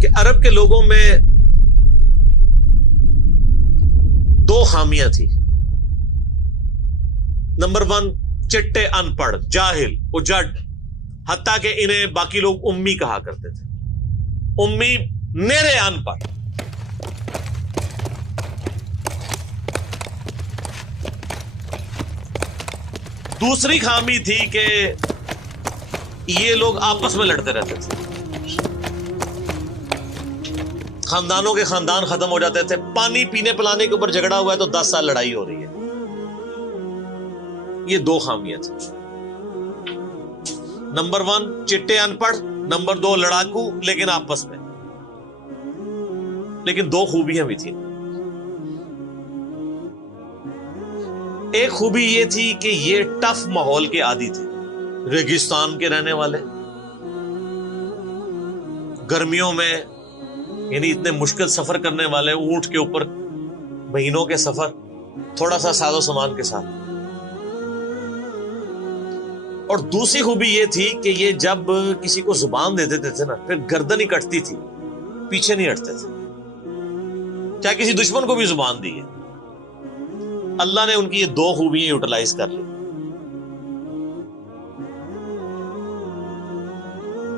کہ عرب کے لوگوں میں دو خامیاں تھی. نمبر 1 چٹے ان پڑھ جاہل اجڈ، حتیٰ کہ انہیں باقی لوگ امی کہا کرتے تھے. امی نیرے ان پڑھ. دوسری خامی تھی کہ یہ لوگ آپس میں لڑتے رہتے تھے. خاندانوں کے خاندان ختم ہو جاتے تھے. پانی پینے پلانے کے اوپر جھگڑا ہوا ہے تو 10 سال لڑائی ہو رہی ہے. یہ دو خامیاں تھیں. نمبر 1 چٹے ان پڑھ، نمبر 2 لڑاکو لیکن آپس میں. لیکن دو خوبیاں بھی تھیں. ایک خوبی یہ تھی کہ یہ ٹف ماحول کے عادی تھے. ریگستان کے رہنے والے، گرمیوں میں یعنی اتنے مشکل سفر کرنے والے، اونٹ کے اوپر مہینوں کے سفر، تھوڑا سا ساز و سامان کے ساتھ. اور دوسری خوبی یہ تھی کہ یہ جب کسی کو زبان دے دیتے تھے نا، پھر گردن ہی کٹتی تھی، پیچھے نہیں ہٹتے تھے. چاہے کسی دشمن کو بھی زبان دی ہے. اللہ نے ان کی یہ دو خوبیاں یوٹیلائز کر لی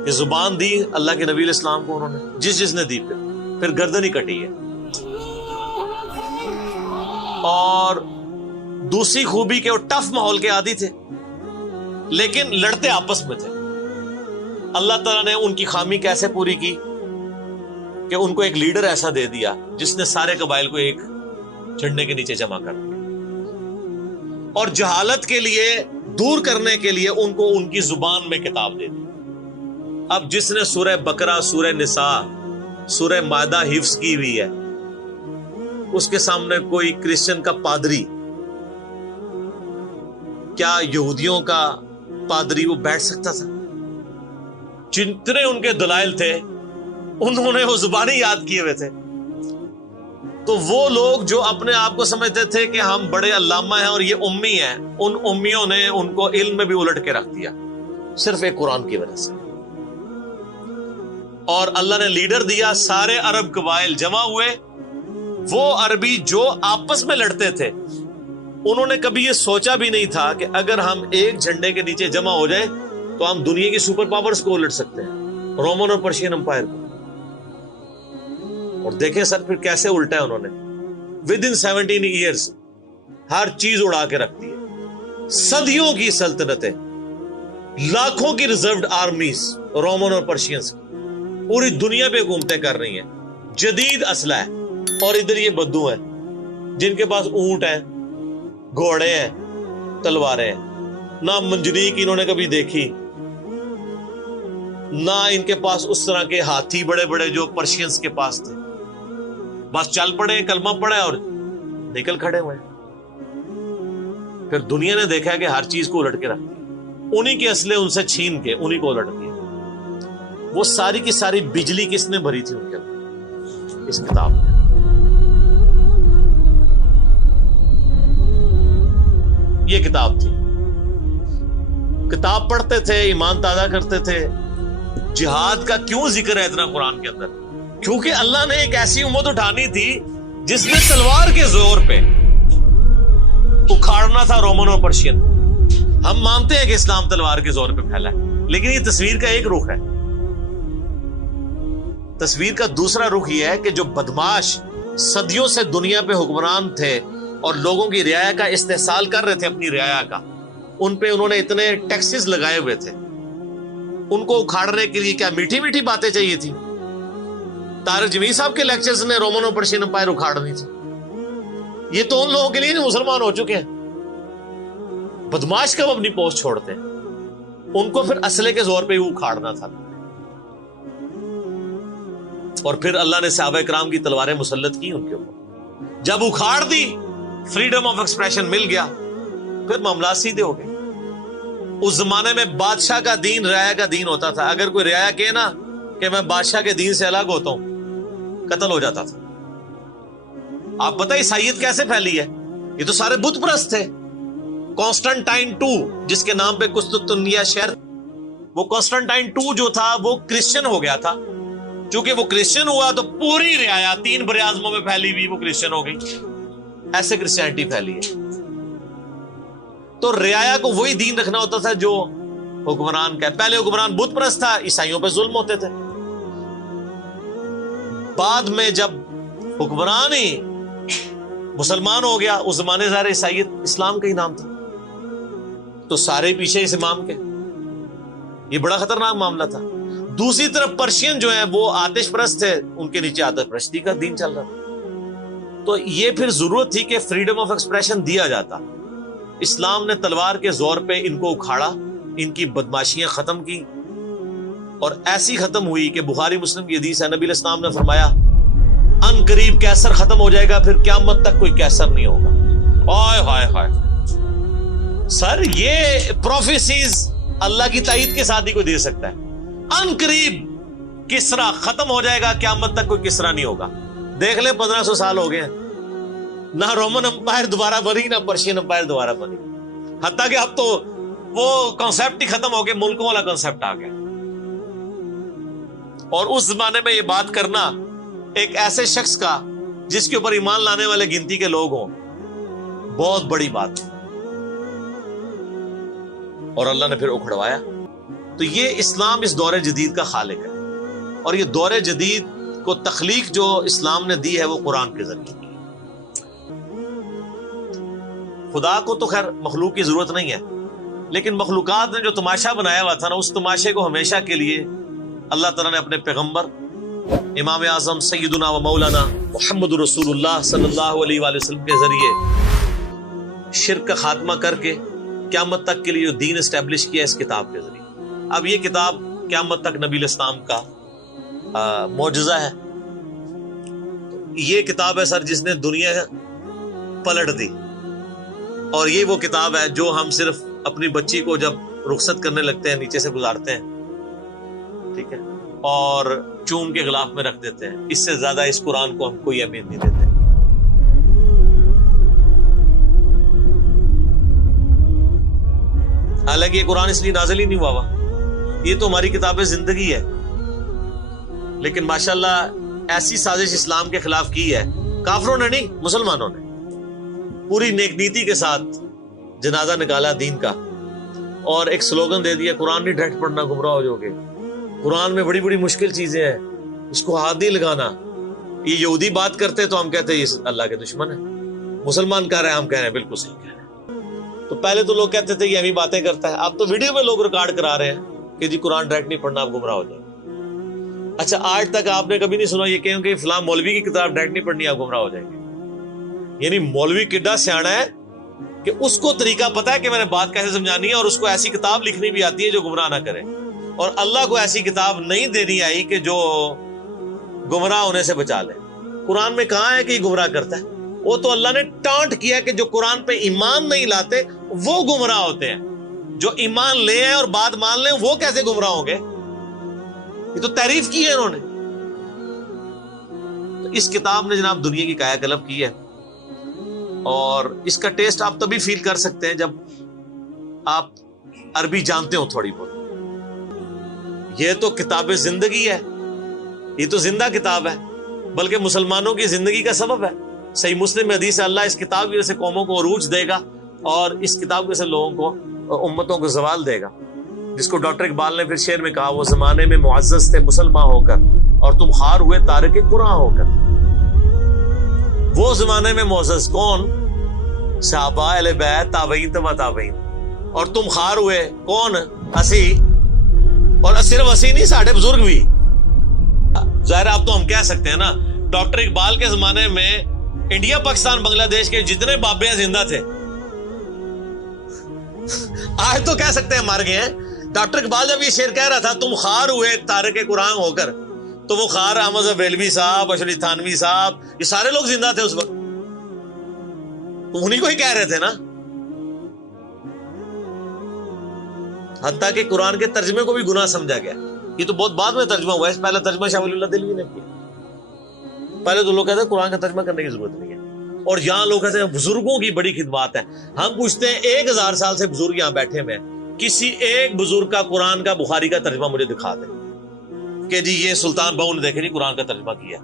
کہ زبان دی اللہ کے نبی علیہ السلام کو، انہوں نے جس نے دی، پھر گردن ہی کٹی ہے. اور دوسری خوبی کہ وہ ٹف ماحول کے عادی تھے لیکن لڑتے آپس میں تھے. اللہ تعالیٰ نے ان کی خامی کیسے پوری کی کہ ان کو ایک لیڈر ایسا دے دیا جس نے سارے قبائل کو ایک جھنڈے کے نیچے جمع کر دیا. اور جہالت کے لیے دور کرنے کے لیے ان کو ان کی زبان میں کتاب دے دی. اب جس نے سورہ بقرہ، سورہ نساء، سورہ مائدہ حفظ کی ہوئی ہے، اس کے سامنے کوئی کرسچن کا پادری، کیا یہودیوں کا پادری وہ بیٹھ سکتا تھا؟ جتنے ان کے دلائل تھے انہوں نے وہ زبانیں یاد کیے ہوئے تھے. تو وہ لوگ جو اپنے آپ کو سمجھتے تھے کہ ہم بڑے علامہ ہیں اور یہ امی ہیں، ان امیوں نے ان کو علم میں بھی الٹ کے رکھ دیا صرف ایک قرآن کی وجہ سے. اور اللہ نے لیڈر دیا، سارے عرب قبائل جمع ہوئے. وہ عربی جو آپس میں لڑتے تھے انہوں نے کبھی یہ سوچا بھی نہیں تھا کہ اگر ہم ایک جھنڈے کے نیچے جمع ہو جائیں تو ہم دنیا کی سپر پاورز کو الٹ سکتے ہیں، رومن اور پرشین امپائر کو. اور دیکھیں سر پھر کیسے الٹا ہے انہوں نے. ود ان 17 ایئرز ہر چیز اڑا کے رکھ دی ہے. صدیوں کی سلطنتیں، لاکھوں کی ریزروڈ آرمیز رومن اور پرشینز کی پوری دنیا پہ حکومتیں کر رہی ہیں. جدید اسلحہ ہے. اور ادھر یہ بدو ہیں جن کے پاس اونٹ ہیں، گھوڑے ہیں، تلواریں ہیں. نہ منجنیق انہوں نے کبھی دیکھی، نہ ان کے پاس اس طرح کے ہاتھی بڑے بڑے جو پرشینز کے پاس تھے. بس چل پڑے، کلمہ پڑے اور نکل کھڑے ہوئے. پھر دنیا نے دیکھا کہ ہر چیز کو الٹ کے رکھ دیا. انہی کے اسلحے ان سے چھین کے انہی کو الٹ دیا. وہ ساری کی ساری بجلی کس نے بھری تھی ان کے اندر؟ اس کتاب میں. یہ کتاب تھی. کتاب پڑھتے تھے، ایمان تازہ کرتے تھے. جہاد کا کیوں ذکر ہے اتنا قرآن کے اندر؟ کیونکہ اللہ نے ایک ایسی امت اٹھانی تھی جس نے تلوار کے زور پہ اکھاڑنا تھا رومن اور پرشین. ہم مانتے ہیں کہ اسلام تلوار کے زور پہ پھیلا ہے، لیکن یہ تصویر کا ایک رخ ہے. تصویر کا دوسرا رخ یہ ہے کہ جو بدماش صدیوں سے دنیا پہ حکمران تھے اور لوگوں کی رعایا کا استحصال کر رہے تھے، اپنی رعایا کا، ان پہ انہوں نے اتنے ٹیکسز لگائے ہوئے تھے. ان کو اکھاڑنے کے لیے کیا میٹھی میٹھی باتیں چاہیے تھی؟ طارق جمیل صاحب کے لیکچرز نے رومن اور پرشین امپائر اکھاڑنی تھی. یہ تو ان لوگوں کے لیے مسلمان ہو چکے ہیں. بدماش کب اپنی پوسٹ چھوڑتے ہیں؟ ان کو پھر اسلحے کے زور پہ ہی اکھاڑنا تھا. اور پھر اللہ نے صحابہ کرام کی تلواریں مسلط کی ان کے اوپر. جب اکھاڑ دی، فریڈم آف ایکسپریشن مل گیا، پھر معاملات سیدھے ہو گئے. اس زمانے میں بادشاہ کا دین رعایا کا دین ہوتا تھا. اگر کوئی رعایا کہے نا کہ میں بادشاہ کے دین سے الگ ہوتا ہوں، قتل ہو جاتا تھا. آپ بتائیں عیسائیت کیسے پھیلی ہے؟ یہ تو سارے بت پرست تھے. کانسٹنٹائن 2 جس کے نام پہ قسطنطنیہ شہر، وہ کانسٹنٹائن 2 جو تھا وہ کرسچن ہو گیا تھا. چونکہ وہ کرسچن ہوا تو پوری رعایا 3 بر اعظموں میں پھیلی ہوئی وہ کرسچن ہو گئی. ایسے کرسچینٹی پھیلی ہے. تو رعایا کو وہی دین رکھنا ہوتا تھا جو حکمران کا ہے. پہلے حکمران بت پرست تھا، عیسائیوں پہ ظلم ہوتے تھے. بعد میں جب حکمران ہی مسلمان ہو گیا، اس زمانے ظاہر عیسائیت اسلام کا ہی نام تھا، تو سارے پیچھے اس امام کے. یہ بڑا خطرناک معاملہ تھا. دوسری طرف پرشین جو ہیں وہ آتش پرست تھے، ان کے نیچے آتش پرستی کا دین چل رہا تھا. تو یہ پھر ضرورت تھی کہ فریڈم آف ایکسپریشن دیا جاتا. اسلام نے تلوار کے زور پہ ان کو اکھاڑا، ان کی بدماشیاں ختم کی، اور ایسی ختم ہوئی کہ بخاری مسلم کی حدیث ہے، نبی علیہ السلام نے فرمایا ان قریب کیسر ختم ہو جائے گا، پھر قیامت تک کوئی کیسر نہیں ہوگا. ہائے ہائے ہائے سر، یہ پروفیسیز اللہ کی تائید کے ساتھ ہی کوئی دے سکتا ہے. ان قریب کسرا ختم ہو جائے گا، قیامت تک کوئی کسرا نہیں ہوگا. دیکھ لیں 1500 سال ہو گئے ہیں، نہ رومن امپائر دوبارہ بنی، نہ پرشین امپائر دوبارہ بنی. حتیٰ کہ اب تو وہ کنسپٹ ہی ختم ہو گئے، ملکوں والا کنسپٹ آ گیا. اور اس زمانے میں یہ بات کرنا ایک ایسے شخص کا جس کے اوپر ایمان لانے والے گنتی کے لوگ ہوں، بہت بڑی بات. اور اللہ نے پھر اکھڑوایا. تو یہ اسلام اس دور جدید کا خالق ہے، اور یہ دور جدید کو تخلیق جو اسلام نے دی ہے وہ قرآن کے ذریعے. خدا کو تو خیر مخلوق کی ضرورت نہیں ہے، لیکن مخلوقات نے جو تماشا بنایا ہوا تھا نا، اس تماشے کو ہمیشہ کے لیے اللہ تعالیٰ نے اپنے پیغمبر امام اعظم سیدنا و مولانا محمد رسول اللہ صلی اللہ علیہ وآلہ وسلم کے ذریعے شرک کا خاتمہ کر کے قیامت تک کے لیے جو دین اسٹیبلش کیا اس کتاب کے ذریعے. اب یہ کتاب قیامت تک نبی علیہ السلام کا معجزہ ہے. یہ کتاب ہے سر جس نے دنیا پلٹ دی، اور یہ وہ کتاب ہے جو ہم صرف اپنی بچی کو جب رخصت کرنے لگتے ہیں نیچے سے گزارتے ہیں، ٹھیک ہے، اور چوم کے غلاف میں رکھ دیتے ہیں. اس سے زیادہ اس قرآن کو ہم کوئی اہمیت نہیں دیتے. حالانکہ یہ قرآن اس لیے نازل ہی نہیں ہوا ہوا، یہ تو ہماری کتاب زندگی ہے. لیکن ماشاءاللہ ایسی سازش اسلام کے خلاف کی ہے، کافروں نے نہیں، مسلمانوں نے پوری نیک نیتی کے ساتھ جنازہ نکالا دین کا، اور ایک سلوگن دے دیا قرآن نہیں ڈائریکٹ پڑھنا گمراہ ہو جاؤ گے. قرآن میں بڑی بڑی مشکل چیزیں ہیں، اس کو ہاتھ نہیں لگانا. یہ یہودی بات کرتے تو ہم کہتے ہیں یہ اللہ کے دشمن ہے. مسلمان کہہ رہے ہیں، ہم کہہ رہے ہیں بالکل صحیح کہہ رہے ہیں. تو پہلے تو لوگ کہتے تھے یہ ہمیں باتیں کرتا ہے، اب تو ویڈیو میں لوگ ریکارڈ کرا رہے ہیں کہ جی قرآن ڈائریکٹ نہیں پڑھنا، آپ گمراہ ہو جائیں. اچھا، آج تک آپ نے کبھی نہیں سنا یہ کہ فلاں مولوی کی کتاب ڈائریکٹ نہیں پڑھنی، آپ گمراہ ہو جائیں گے. یعنی مولوی کڈا سیاڑا ہے کہ اس کو طریقہ پتا ہے کہ میں نے بات کیسے سمجھانی ہے، اور اس کو ایسی کتاب لکھنی بھی آتی ہے جو گمراہ نہ کرے. اور اللہ کو ایسی کتاب نہیں دینی آئی کہ جو گمراہ ہونے سے بچا لے. قرآن میں کہاں ہے کہ یہ گمراہ کرتا ہے؟ وہ تو اللہ نے ٹانٹ کیا کہ جو قرآن پہ ایمان نہیں لاتے وہ گمراہ ہوتے ہیں. جو ایمان لے ہیں اور بات مان لیں وہ کیسے گمراہ ہوں گے؟ یہ تو تعریف کی ہے انہوں نے. تو اس کتاب نے جناب دنیا کی کایا کلب کی ہے، اور اس کا ٹیسٹ آپ تبھی فیل کر سکتے ہیں جب آپ عربی جانتے ہو تھوڑی بہت. یہ تو کتاب زندگی ہے، یہ تو زندہ کتاب ہے، بلکہ مسلمانوں کی زندگی کا سبب ہے. صحیح مسلم میں حدیث ہے اللہ اس کتاب کی وجہ سے قوموں کو عروج دے گا، اور اس کتاب کی وجہ سے لوگوں کو، امتوں کو زوال دے گا. جس کو ڈاکٹر اقبال نے پھر شعر میں کہا، وہ زمانے میں معزز تھے مسلمان ہو کر، اور تم خار ہوئے تارک قرآن ہو کر. وہ زمانے میں معزز کون؟ صحابہ، اہل بیت، تابعین، تبع تابعین. اور تم خار ہوئے کون؟ اسی. اور صرف اسی نہیں، ساڑھے بزرگ بھی. ظاہر آپ تو ہم کہہ سکتے ہیں نا، ڈاکٹر اقبال کے زمانے میں انڈیا، پاکستان، بنگلہ دیش کے جتنے بابے ہیں زندہ تھے. آج تو کہہ سکتے ہیں مر گئے ہیں. ڈاکٹر اقبال جب یہ شعر کہہ رہا تھا تم خار ہوئے تارک قرآن ہو کر، تو وہ خار احمد بریلوی صاحب، اشرف تھانوی صاحب، یہ سارے لوگ زندہ تھے اس وقت، انہی کو ہی کہہ رہے تھے نا. حتیٰ کہ قرآن کے ترجمے کو بھی گناہ سمجھا گیا. یہ تو بہت بعد میں ترجمہ ہوا ہے، پہلا ترجمہ شاہ ولی اللہ دہلوی نے کیا. پہلے تو لوگ کہتے ہیں قرآن کا ترجمہ کرنے کی ضرورت نہیں ہے. اور یہاں لوگ کہتے ہیں بزرگوں کی بڑی خدمات ہیں. ہم پوچھتے ہیں 1000 سال سے بزرگ یہاں بیٹھے ہوئے ہیں، کسی ایک بزرگ کا قرآن کا، بخاری کا ترجمہ مجھے دکھا دیں. کہ جی یہ سلطان بہو نے دیکھے نہیں قرآن کا ترجمہ کیا،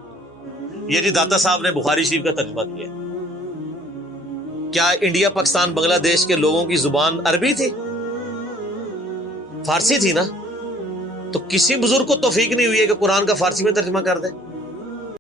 یہ جی داتا صاحب نے بخاری شریف کا ترجمہ کیا۔ کیا انڈیا پاکستان بنگلہ دیش کے لوگوں کی زبان عربی تھی؟ فارسی تھی نا؟ تو کسی بزرگ کو توفیق نہیں ہوئی ہے کہ قرآن کا فارسی میں ترجمہ کر دے؟